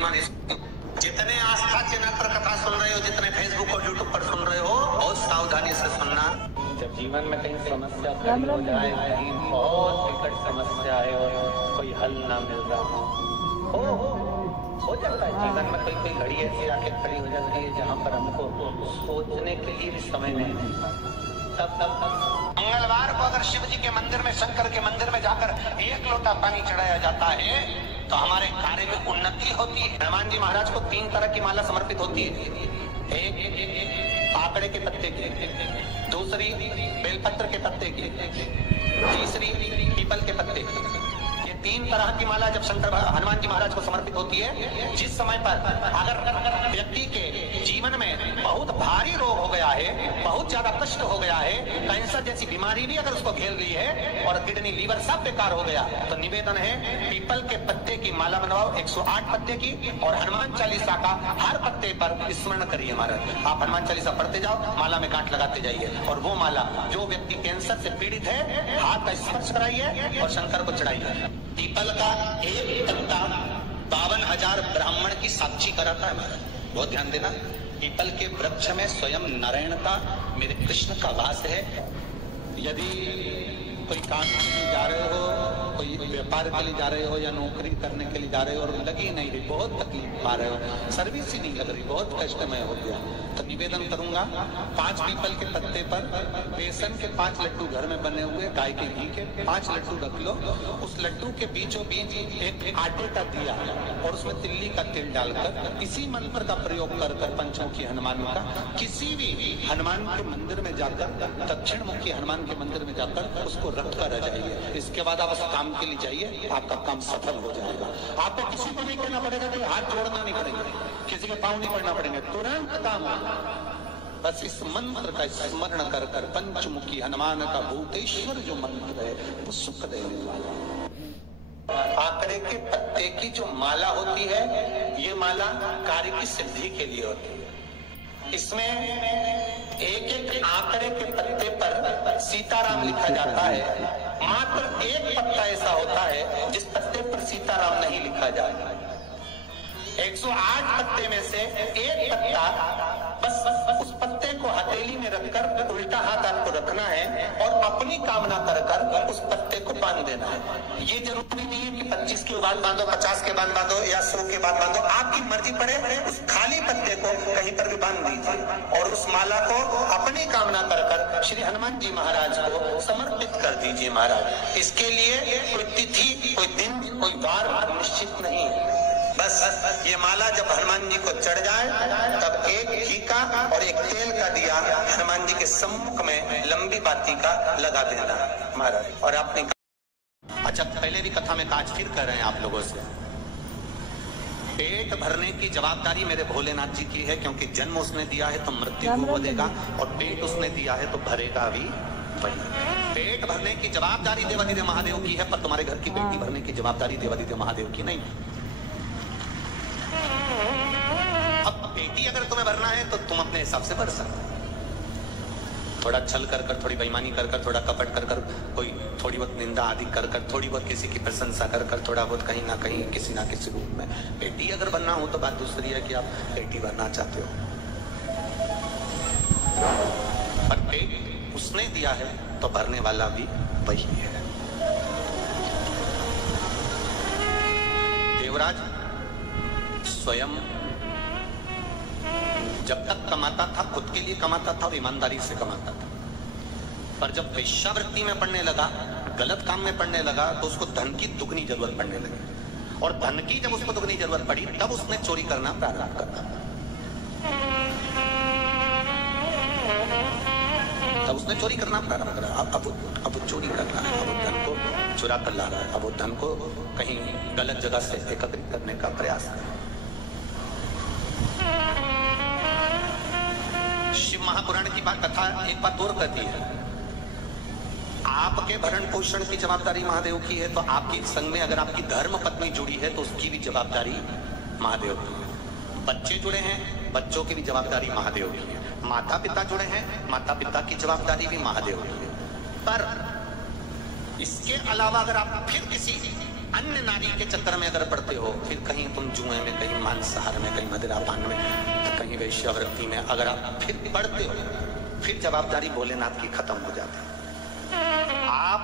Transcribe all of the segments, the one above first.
बेईमान जितने आस्था चैनल पर कथा सुन रहे हो, जितने फेसबुक और यूट्यूब पर सुन रहे हो, बहुत सावधानी से सुनना। जब जीवन में कहीं समस्या खड़ी हो जाए, कहीं बहुत विकट समस्या है और कोई हल ना मिल रहा हो जाता है जीवन में, कोई घड़ी ऐसी आके खड़ी हो जाती है जहाँ पर हमको सोचने के लिए भी समय नहीं मिलता। तब मंगलवार को अगर शिव जी के मंदिर में, शंकर के मंदिर में जाकर 1 लोटा पानी चढ़ाया जाता है तो हमारे कार्य में उन्नति होती है। हनुमान जी महाराज को 3 तरह की माला समर्पित होती है। एक आकड़े के पत्ते की, दूसरी बेलपत्र के पत्ते की, तीसरी पीपल के पत्ते की। ये 3 तरह की माला जब शंकर हनुमान जी महाराज को समर्पित होती है, जिस समय पर अगर व्यक्ति के जीवन में बहुत भारी रोग हो गया है, बहुत ज्यादा कष्ट हो गया है, कैंसर जैसी बीमारी भी अगर उसको घेर ली है और किडनी लीवर सब बेकार हो गया, तो निवेदन है पीपल के पत्ते की माला बनवाओ, 108 पत्ते की, और हनुमान चालीसा का हर पत्ते पर स्मरण करिए महाराज। आप हनुमान चालीसा पढ़ते जाओ, माला में गांठ लगाते जाइए, और वो माला जो व्यक्ति कैंसर से पीड़ित है, हाथ का स्पर्श कराइए और शंकर को चढ़ाइए। पीपल का एक पत्ता 52,000 ब्राह्मण की साक्षी कराता है महाराज, बहुत ध्यान देना। पीपल के वृक्ष में स्वयं नारायण का, मेरे कृष्ण का वास है। यदि कोई काम के लिए जा रहे हो, कोई व्यापार के लिए जा रहे हो या नौकरी करने के लिए जा रहे हो और लगी नहीं रही, बहुत तकलीफ पा रहे हो, सर्विस ही नहीं लग रही, बहुत कष्टमय हो गया, तो निवेदन करूंगा 5 पीपल के पत्ते पर बेसन के 5 लड्डू घर में बने हुए, गाय के घी के 5 लड्डू रख लो। उस लड्डू के बीचों बीच एक आटे का दिया और उसमें तिल्ली का तेल डालकर इसी मंत्र का प्रयोग कर पंचमुखी हनुमान का किसी भी हनुमान के मंदिर में जाकर, दक्षिण मुखी हनुमान के मंदिर में जाकर उसको रख कर रह जाइए। इसके बाद आप उस काम के लिए जाइए, आपका काम सफल हो जाएगा। आपको किसी को नहीं कहना पड़ेगा, कोई हाथ जोड़ना नहीं पड़ेगा, किसी के पाँव नहीं पड़ना पड़ेंगे, तुरंत काम होगा। बस इस मंत्र का स्मरण कर कर पंचमुखी हनुमान का भूतेश्वर जो मंत्र है वो सुख देने वाला। आकड़े के पत्ते की जो माला होती है, ये माला कार्य की सिद्धि के लिए होती है। इसमें एक आकड़े के पत्ते पर सीताराम लिखा जाता है। मात्र एक पत्ता ऐसा होता है जिस पत्ते पर सीताराम नहीं लिखा जाता। 108 पत्ते में से एक पत्ता, बस उस पत्ते को हथेली में रखकर उल्टा हाथ आपको रखना है और अपनी कामना कर कर उस पत्ते को बांध देना है। ये जरूरी नहीं है कि 25 के बाद बांधो, 50 के बाद बांधो या 100 के बाद बांधो, आपकी मर्जी पड़े। उस खाली पत्ते को कहीं पर भी बांध दीजिए और उस माला को अपनी कामना कर कर श्री हनुमान जी महाराज को समर्पित कर दीजिए महाराज। इसके लिए कोई तिथि, कोई दिन, कोई वार निश्चित नहीं है। बस ये माला जब हनुमान जी को चढ़ जाए तब एक घी का और एक तेल का दिया हनुमान जी के सम्मुख में लंबी बाती का लगा देना महाराज। और आपने अच्छा, पहले भी कथा में काज फिर कर रहे हैं आप लोगों से। पेट भरने की जवाबदारी मेरे भोलेनाथ जी की है, क्योंकि जन्म उसने दिया है तो मृत्यु को देगा, और पेट उसने दिया है तो भरेगा भी वही। पेट भरने की जवाबदारी देवादिदेव महादेव की है, पर तुम्हारे घर की बेटी भरने की जवाबदारी देवादिदेव महादेव की नहीं। अब बेटी अगर तुम्हें भरना है तो तुम अपने हिसाब से भर सकते हो। थोड़ा छल कर कर, थोड़ी बेईमानी कर कर, थोड़ा कपट कर कर, कोई थोड़ी बहुत निंदा आदि कर कर, थोड़ी बहुत किसी की प्रशंसा कर कर, थोड़ा बहुत कहीं ना कहीं किसी ना किसी रूप में बेटी अगर बनना हो तो बात दूसरी है कि आप बेटी बनना चाहते हो, पर पेट उसने दिया है तो भरने वाला भी वही है। देवराज स्वयं जब तक कमाता था खुद के लिए कमाता था और ईमानदारी से कमाता था, पर जब वेश्यावृत्ति में पड़ने लगा, गलत काम में पड़ने लगा, तो उसको धन की दुगनी जरूरत पड़ने लगी, और धन की जब उसको दुगनी जरूरत पड़ी तब उसने चोरी करना प्रारंभ करना, तब उसने चोरी करना प्रारंभ करा। अब वो चोरी कर रहा है, अब वो धन को चुरा कर ला रहा है, अब वो धन को कहीं गलत जगह से एकत्रित करने का प्रयास कर। शिव महापुराण की बात कथा एक बात और कहती है, आपके भरण पोषण की जवाबदारी महादेव की है, तो आपके संग में अगर आपकी धर्म पत्नी जुड़ी है तो उसकी भी जवाबदारी महादेव की है। बच्चे जुड़े हैं, बच्चों की भी जवाबदारी महादेव की है। माता पिता जुड़े हैं, माता पिता की जवाबदारी भी महादेव की है। पर इसके अलावा अगर आप फिर किसी अन्य नारी के चक्कर में अगर पड़ते हो, फिर कहीं तुम जुए में, कहीं मांसाहार में, कहीं मदिरा पान में, तो कहीं वैश्यावृत्ति में अगर आप फिर पड़ते हो, फिर जवाबदारी भोलेनाथ की खत्म हो जाती है। आप,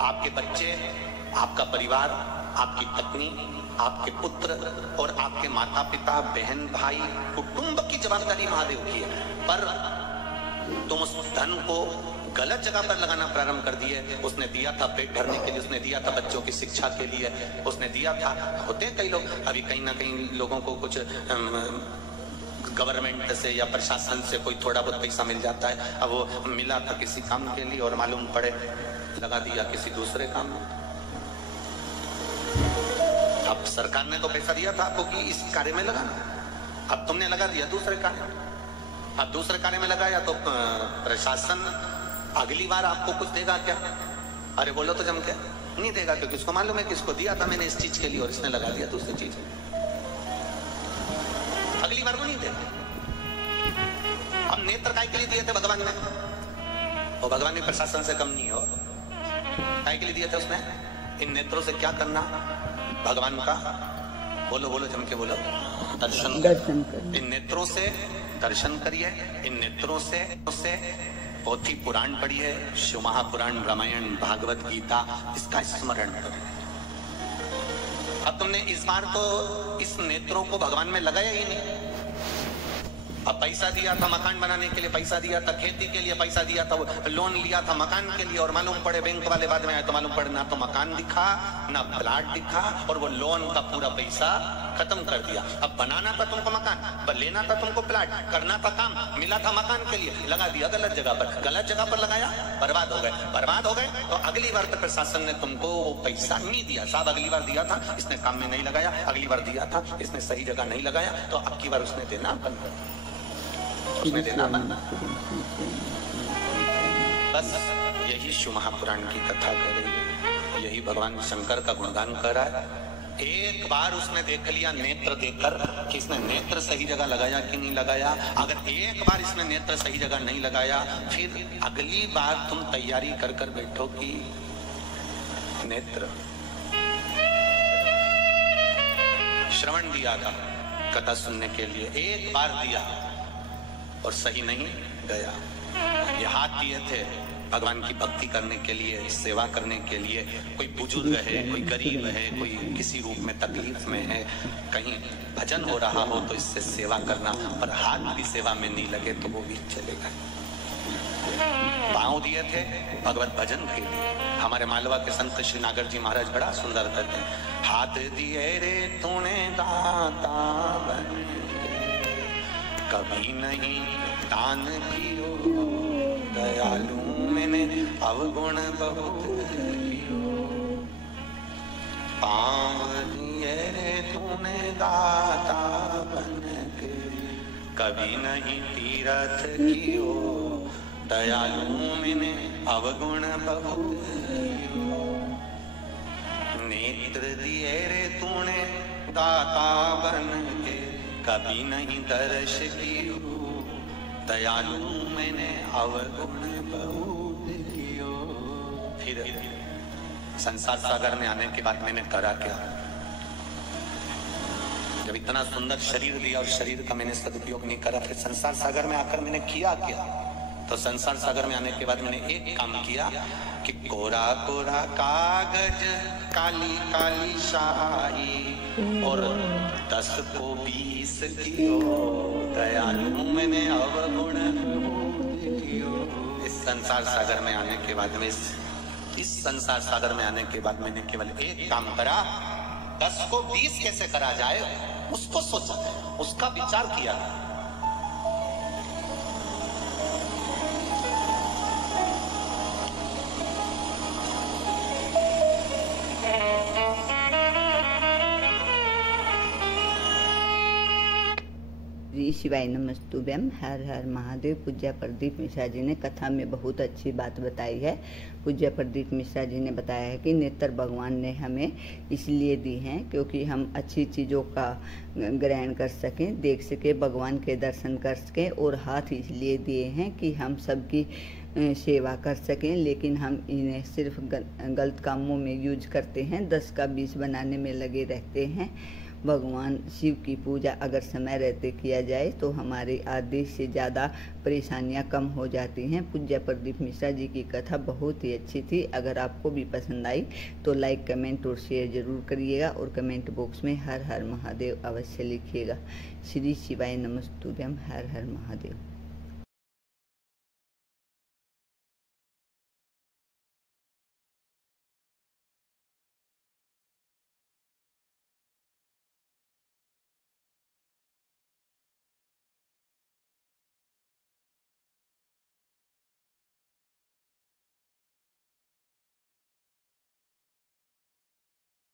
आपके बच्चे, आपका परिवार, आपकी पत्नी, आपके पुत्र और आपके माता पिता, बहन भाई, कुटुंब की जवाबदारी महादेव की है। पर तुम उस धन को गलत जगह पर लगाना प्रारंभ कर दिए। उसने दिया था पेट भरने के लिए, उसने दिया था बच्चों की शिक्षा के लिए, उसने दिया था, होते हैं कई लोग, अभी कहीं ना कहीं लोगों को कुछ गवर्नमेंट से या प्रशासन से कोई थोड़ा बहुत पैसा मिल जाता है। अब वो मिला था किसी काम के लिए और मालूम पड़े लगा दिया किसी दूसरे काम में। अब सरकार ने तो पैसा दिया था आपको कि इस कार्य में लगाना, अब तुमने लगा दिया दूसरे कार्य में। अब दूसरे कार्य में लगाया तो प्रशासन अगली बार आपको कुछ देगा क्या? अरे बोलो तो जम क्या, नहीं देगा, क्योंकि उसको मालूम है कि इसको दिया था मैंने इस चीज के लिए और इसने लगा दिया दूसरी चीज, अगली बार को नहीं देगा। अब नेत्र काय के लिए दिए थे भगवान ने, और भगवान ने प्रशासन से कम नहीं हो, काय के लिए दिए थे उसने? इन नेत्रों से क्या करना भगवान का? बोलो बोलो जम के बोलो, दर्शन कर। इन नेत्रों से दर्शन करिए, इन नेत्रों से पोथी पुराण पढ़िए, शिव महापुराण, रामायण, भागवत गीता, इसका स्मरण करिए। अब तुमने इस बार तो इस नेत्रों को भगवान में लगाया ही नहीं। अब पैसा दिया था मकान बनाने के लिए, पैसा दिया था खेती के लिए, पैसा दिया था, लोन लिया था मकान के लिए, और मालूम पड़े बैंक वाले बाद में आए तो मालूम पड़े ना तो मकान दिखा ना प्लाट दिखा, और वो लोन का पूरा पैसा खत्म कर दिया। अब बनाना था तुमको मकान, लेना था तुमको प्लाट, करना था काम, मिला था मकान के लिए, लगा दिया गलत जगह पर, गलत जगह पर लगाया, बर्बाद हो गए। बर्बाद हो गए तो अगली बार तो प्रशासन ने तुमको वो पैसा नहीं दिया। साहब अगली बार दिया था, इसने काम में नहीं लगाया, अगली बार दिया था, इसने सही जगह नहीं लगाया, तो अब की बार उसने देना बंद कर, उसने देना बंद। बस यही शिव महापुराण की कथा कर रही है, यही भगवान शंकर का गुणगान कर रहा है। एक बार उसने देख लिया नेत्र देखकर कि इसने नेत्र सही जगह लगाया कि नहीं लगाया। अगर एक बार इसने नेत्र सही जगह नहीं लगाया, फिर अगली बार तुम तैयारी कर कर बैठो कि नेत्र। श्रवण दिया था कथा सुनने के लिए, एक बार दिया और सही नहीं गया। ये हाथ दिए थे भगवान की भक्ति करने के लिए, सेवा करने के लिए। कोई बुजुर्ग है, कोई गरीब है, कोई किसी रूप में तकलीफ में है, कहीं भजन हो रहा हो तो इससे सेवा करना, पर हाथ भी सेवा में नहीं लगे तो वो भी चलेगा। पांव दिए थे भगवत भजन के लिए। हमारे मालवा के संत श्री नागर जी महाराज बड़ा सुंदर कहते हैं, हाथ दिए रे तूने दाता बन, कभी नहीं दान कियो, दयालु मैंने अवगुण बहुत कियो। पांव दिए रे तूने दाता बन के, कभी नहीं तीरथ कियो, दयालु मैंने अवगुण बहुत कियो। नेत्र दिए रे तूने दाता बन के, कभी नहीं दर्श कियो, दयालु मैंने अवगुण बहुत कियो। फिर संसार सागर में आने के बाद मैंने करा क्या? जब इतना सुंदर शरीर दिया और शरीर का मैंने सदुपयोग नहीं करा, फिर संसार सागर में आकर मैंने किया क्या? तो संसार सागर में आने के बाद मैंने एक काम किया कि कोरा कोरा कागज, काली काली शाही और 10 को 20 कियो, दयालु मैंने अवगुण कियो। इस संसार सागर में आने के बाद में इस संसार सागर में आने के बाद मैंने केवल एक काम करा, 10 को 20 कैसे करा जाए उसको सोचा, उसका विचार किया। श्री शिवाय नमस्तुभ्यम। हर हर महादेव। पूज्य प्रदीप मिश्रा जी ने कथा में बहुत अच्छी बात बताई है। पूज्य प्रदीप मिश्रा जी ने बताया है कि नेत्र भगवान ने हमें इसलिए दी हैं क्योंकि हम अच्छी चीज़ों का ग्रहण कर सकें, देख सकें, भगवान के दर्शन कर सकें, और हाथ इसलिए दिए हैं कि हम सबकी सेवा कर सकें, लेकिन हम इन्हें सिर्फ गलत कामों में यूज करते हैं, 10 का 20 बनाने में लगे रहते हैं। भगवान शिव की पूजा अगर समय रहते किया जाए तो हमारे आधे से ज़्यादा परेशानियां कम हो जाती हैं। पूज्य प्रदीप मिश्रा जी की कथा बहुत ही अच्छी थी। अगर आपको भी पसंद आई तो लाइक, कमेंट और शेयर ज़रूर करिएगा और कमेंट बॉक्स में हर हर महादेव अवश्य लिखिएगा। श्री शिवाय नमस्तुभ्यम। हर हर महादेव।